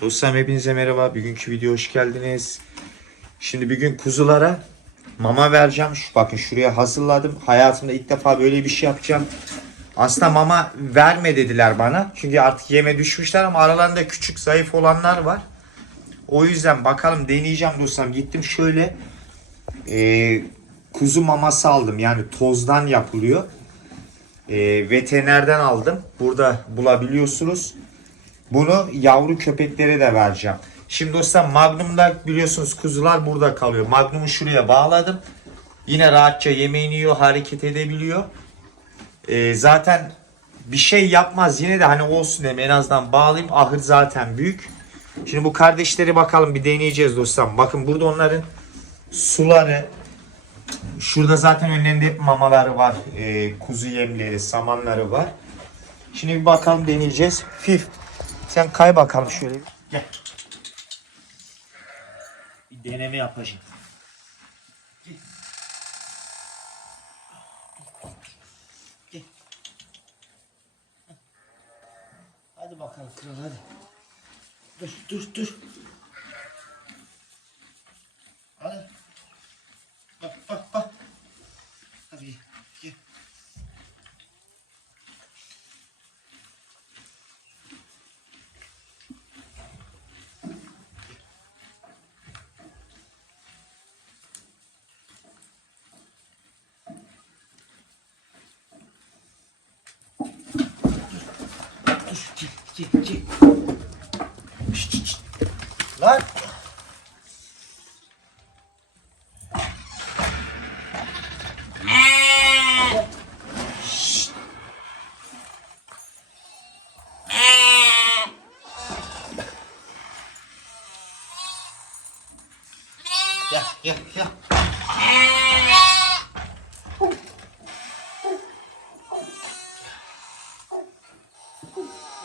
Dostlarım hepinize merhaba. Bugünkü video hoş geldiniz. Şimdi bir gün kuzulara mama vereceğim. Şu, bakın şuraya hazırladım. Hayatımda ilk defa böyle bir şey yapacağım. Aslında mama verme dediler bana. Çünkü artık yeme düşmüşler ama aralarında küçük zayıf olanlar var. O yüzden bakalım deneyeceğim dostlarım. Gittim şöyle e, kuzu maması aldım. Yani tozdan yapılıyor. E, veterinerden aldım. Burada bulabiliyorsunuz. Bunu yavru köpeklere de vereceğim. Şimdi dostlar Magnum'da biliyorsunuz kuzular burada kalıyor. Magnum'u şuraya bağladım. Yine rahatça yemeğini yiyor, hareket edebiliyor. Ee, zaten bir şey yapmaz yine de hani olsun dedim en azından bağlayayım. Ahır zaten büyük. Şimdi bu kardeşleri bakalım bir deneyeceğiz dostlar. Bakın burada onların suları Şurada zaten önlerinde hep mamaları var. Ee, kuzu yemleri, samanları var. Şimdi bir bakalım deneyeceğiz. Fif sen kay bakalım şöyle bir. Gel. Bir deneme yapacağım. Gel. Gel. Hadi bakalım kral hadi. Dur dur dur. Hadi. Bak bak bak. Hadi gel. gel. Gel. Şşt, şşt, şşt. Lan.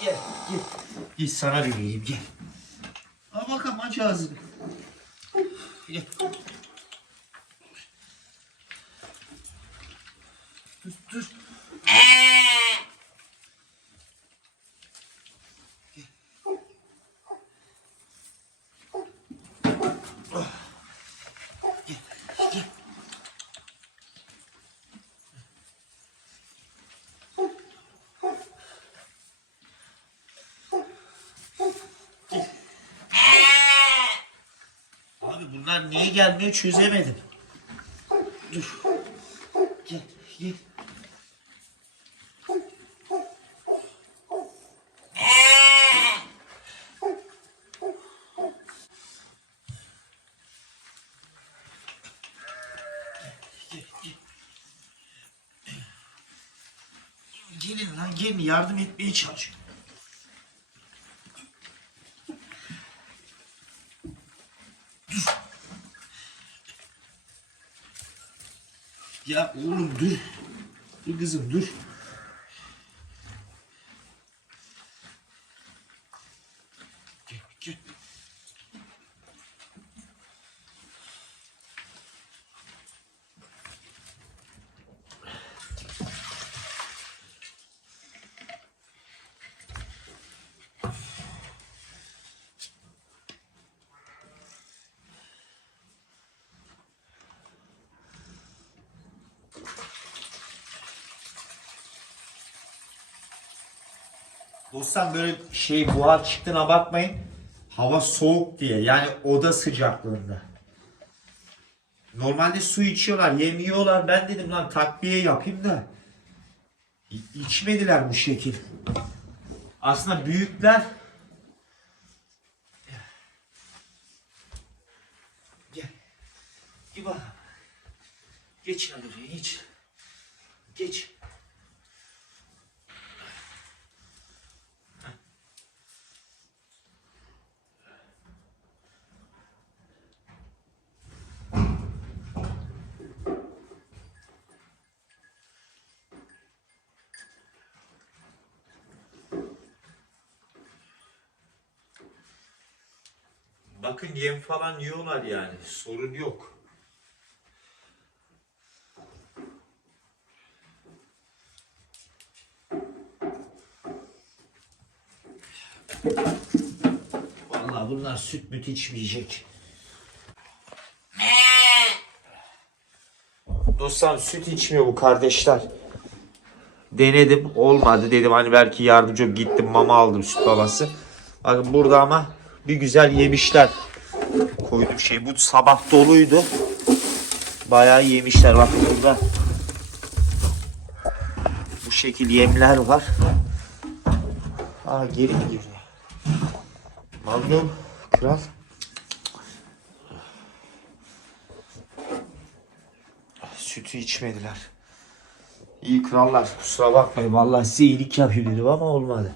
Gel gel. Gel sana vereyim gel. Al bakalım aç ağzını. Gel. Dur dur. Abi bunlar niye gelmiyor çözemedim. Dur. Gel gel. Gel, gel. Gelin lan gelin yardım etmeye çalışıyorum. Ya oğlum dur. Dur kızım dur. Gel gel. Dostlar böyle şey buhar çıktığına bakmayın. Hava soğuk diye yani oda sıcaklığında. Normalde su içiyorlar, yemiyorlar. Ben dedim lan takviye yapayım da İ- içmediler bu şekil. Aslında büyükler Gel. Gel bakalım. Geç geç. Geç. Bakın yem falan yiyorlar yani. Sorun yok. Vallahi bunlar süt müt içmeyecek. Dostlarım süt içmiyor bu kardeşler. Denedim olmadı dedim hani belki yardımcı olup gittim mama aldım süt babası. Bakın burada ama bir güzel yemişler. Koydum şey bu sabah doluydu. Bayağı yemişler bakın burada. Bu şekil yemler var. Aa geri mi giriyor? Magnum kral. Sütü içmediler. İyi krallar kusura bakmayın. Vallahi size iyilik yapayım dedim ama olmadı.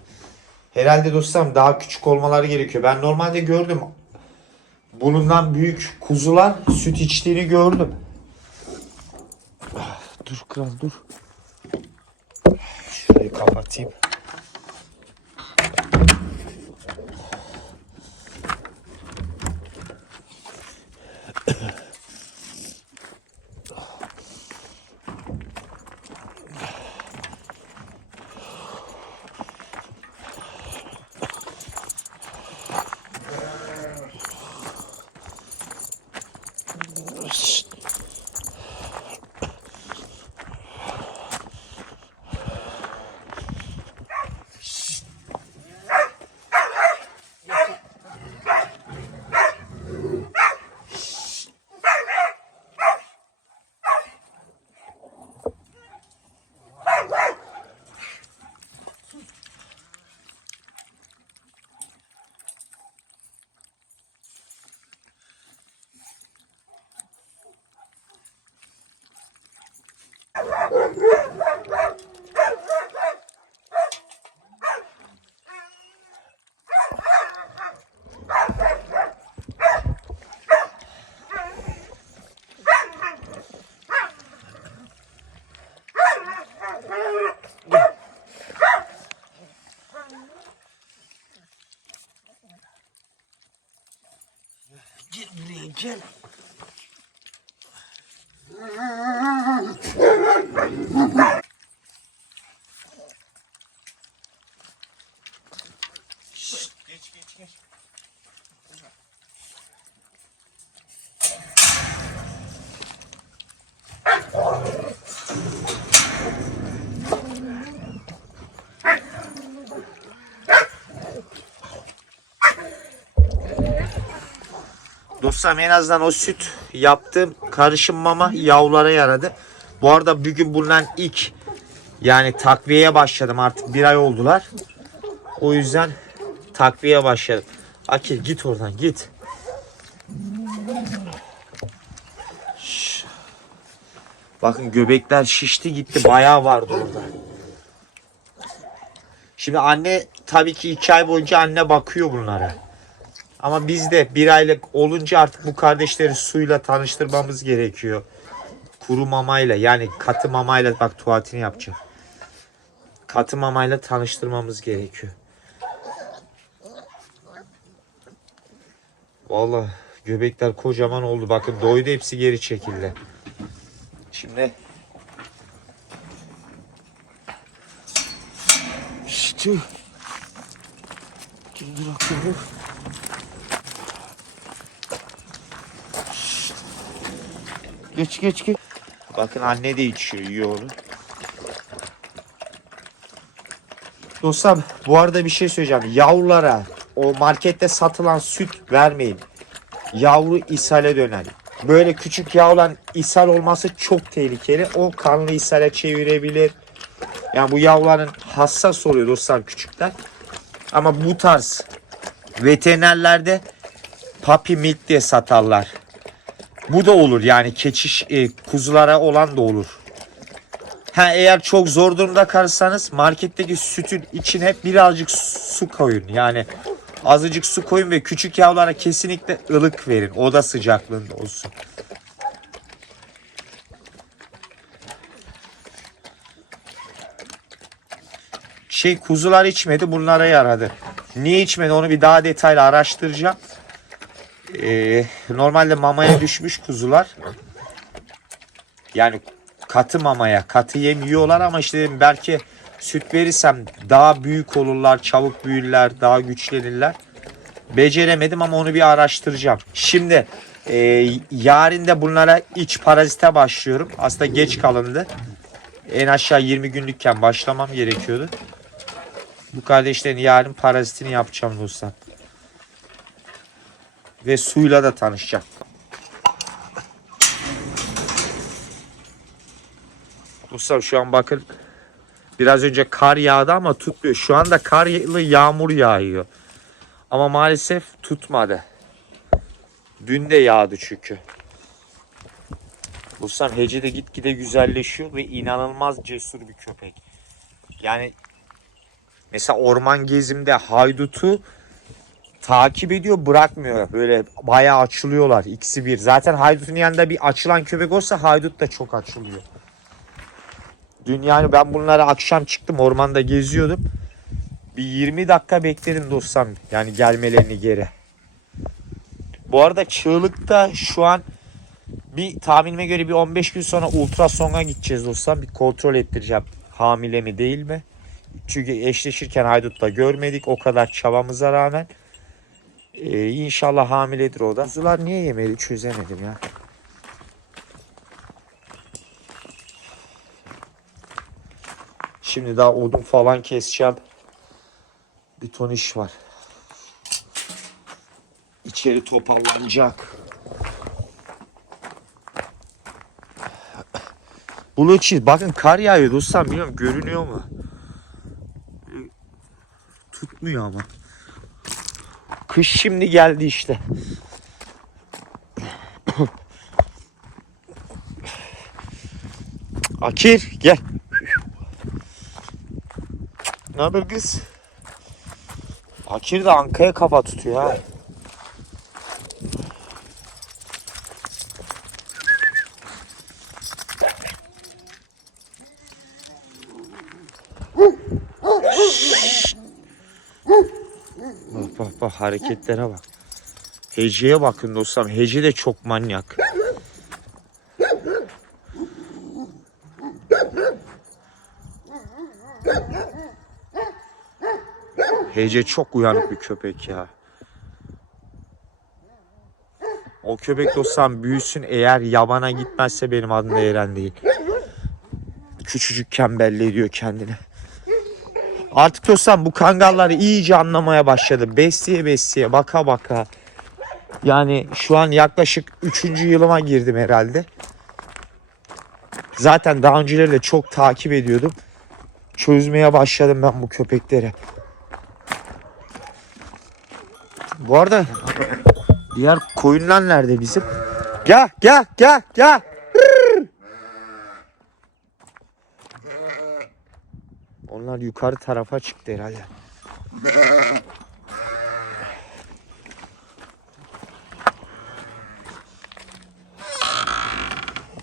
Herhalde dostlarım daha küçük olmaları gerekiyor. Ben normalde gördüm. Bundan büyük kuzular süt içtiğini gördüm. Ah, Dur kral dur. Şurayı kapatayım. Gel. Dostlarım en azından o süt yaptığım karışım mama yavrulara yaradı. Bu arada bugün bundan ilk yani takviyeye başladım artık bir ay oldular. O yüzden takviye başladım. Akil git oradan git. Bakın göbekler şişti gitti bayağı vardı orada. Şimdi anne tabii ki iki ay boyunca anne bakıyor bunlara. Ama biz de bir aylık olunca artık bu kardeşleri suyla tanıştırmamız gerekiyor. Kuru mamayla yani katı mamayla bak tuvaletini yapacağım. Katı mamayla tanıştırmamız gerekiyor. Vallahi göbekler kocaman oldu. Bakın doydu hepsi geri çekildi. Şimdi İşte. Dur dur Geç geç geç. Bakın anne de içiyor yiyor onu. Dostlar bu arada bir şey söyleyeceğim. Yavrulara o markette satılan süt vermeyin. Yavru ishale döner. Böyle küçük yavruların ishal olması çok tehlikeli. O kanlı ishale çevirebilir. Yani bu yavruların hassas oluyor dostlar küçükler. Ama bu tarz veterinerlerde puppy milk diye satarlar. Bu da olur yani keçiş e, kuzulara olan da olur. Ha eğer çok zor durumda kalırsanız marketteki sütün içine birazcık su koyun. Yani azıcık su koyun ve küçük yavrulara kesinlikle ılık verin. Oda sıcaklığında olsun. Şey kuzular içmedi bunlara yaradı. Niye içmedi onu bir daha detaylı araştıracağım. Ee, normalde mamaya düşmüş kuzular. Yani katı mamaya, katı yem yiyorlar ama işte belki süt verirsem daha büyük olurlar, çabuk büyürler, daha güçlenirler. Beceremedim ama onu bir araştıracağım. Şimdi e, yarın da bunlara iç parazite başlıyorum. Aslında geç kalındı. En aşağı 20 günlükken başlamam gerekiyordu. Bu kardeşlerin yarın parazitini yapacağım dostlar. Ve suyla da tanışacağım. Dostlar şu an bakın biraz önce kar yağdı ama tutmuyor. Şu anda karlı yağmur yağıyor. Ama maalesef tutmadı. Dün de yağdı çünkü. Dostlar Hece de gitgide güzelleşiyor ve inanılmaz cesur bir köpek. Yani mesela orman gezimde haydutu takip ediyor bırakmıyor. Böyle bayağı açılıyorlar ikisi bir. Zaten haydutun yanında bir açılan köpek olsa haydut da çok açılıyor. Dün yani ben bunları akşam çıktım ormanda geziyordum. Bir 20 dakika bekledim dostum yani gelmelerini geri. Bu arada çığlıkta şu an bir tahminime göre bir 15 gün sonra ultrasona gideceğiz dostum. Bir kontrol ettireceğim hamile mi değil mi? Çünkü eşleşirken haydutla görmedik o kadar çabamıza rağmen. Ee, inşallah hamiledir o da. Kuzular niye yemedi çözemedim ya. Şimdi daha odun falan keseceğim. Bir ton iş var. İçeri toparlanacak. Bulut çiz. Bakın kar yağıyor dostlar. Bilmiyorum görünüyor mu? Tutmuyor ama. Kış şimdi geldi işte. Akir gel. Ne haber kız? Akir de Anka'ya kafa tutuyor ha. Hareketlere bak. Hece'ye bakın dostum. Hece de çok manyak. Hece çok uyanık bir köpek ya. O köpek dostum büyüsün eğer yabana gitmezse benim adım da Eren değil. Küçücükken belli ediyor kendini. Artık dostum bu kangalları iyice anlamaya başladım. Besleye besleye baka baka. Yani şu an yaklaşık 3. yılıma girdim herhalde. Zaten daha önceleri de çok takip ediyordum. Çözmeye başladım ben bu köpekleri. Bu arada diğer koyunlar nerede bizim? Gel gel gel gel. Onlar yukarı tarafa çıktı herhalde.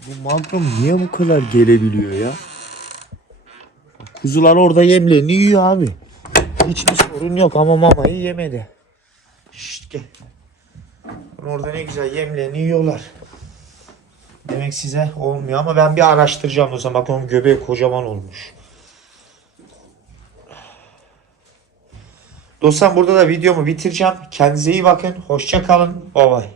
Bu magnum niye bu kadar gelebiliyor ya? Kuzular orada yemlerini yiyor abi. Hiçbir sorun yok ama mamayı yemedi. Şşt gel. Orada ne güzel yemlerini yiyorlar. Demek size olmuyor ama ben bir araştıracağım o zaman. Bak onun göbeği kocaman olmuş. Dostlar burada da videomu bitireceğim. Kendinize iyi bakın. Hoşça kalın. Bye bye.